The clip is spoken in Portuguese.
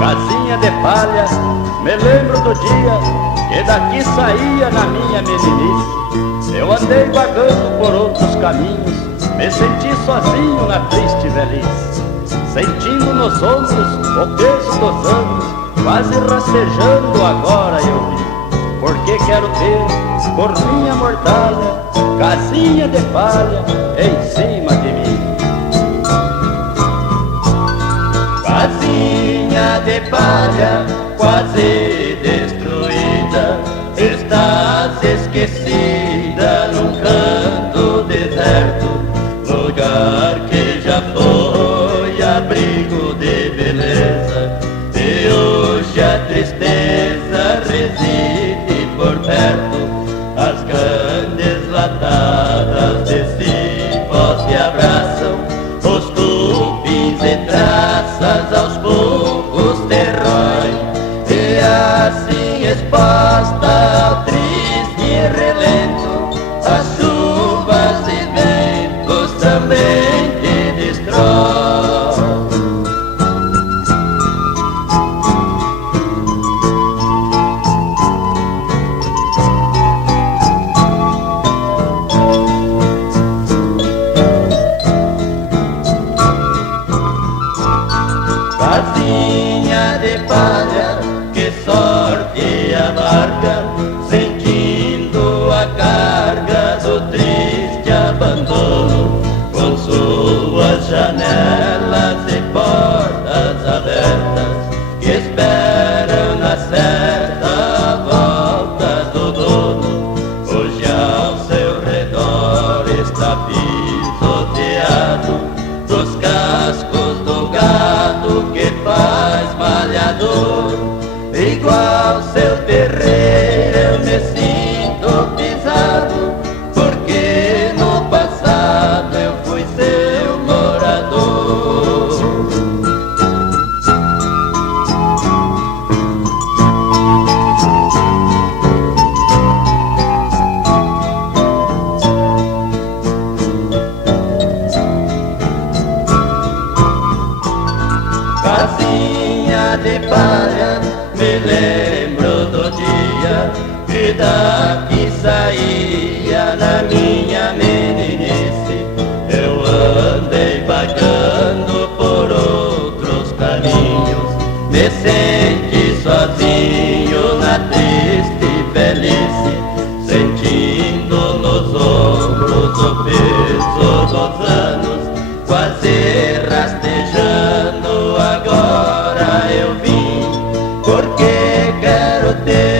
casinha de palha. Me lembro do dia que daqui saía na minha meninice. Eu andei vagando por outros caminhos, me senti sozinho na triste velhice, sentindo nos ombros o peso dos anos, quase rastejando agora eu vi. Porque quero ter por minha mortalha casinha de palha em cima de mim. Casinha de palha quase destruída, estás esquecida num canto deserto, lugar que já foi abrigo de beleza, e hoje a tristeza reside por perto. As grandes latadas de cipó se abraçam, os cupins e traças aos poucos derrói, e assim exposta ao triste relento, as chuvas e ventos também te destrói. Casinha de palha, que sorte amarga, sentindo a carga do triste abandono, com suas janelas e portas abertas, que esperam na certa a volta do dono. Hoje ao seu redor está pisoteado dos cascos do gado que faz malhador, igual seu terreiro eu me sinto pisado, porque no passado eu fui seu morador. Casinha de palha, me lembro do dia que daqui saía na minha meninice. Eu andei vagando por outros caminhos, me senti sozinho na triste velhice, sentindo nos ombros o peso dos anos, quase rastejando. Agora eu vim porque quero ter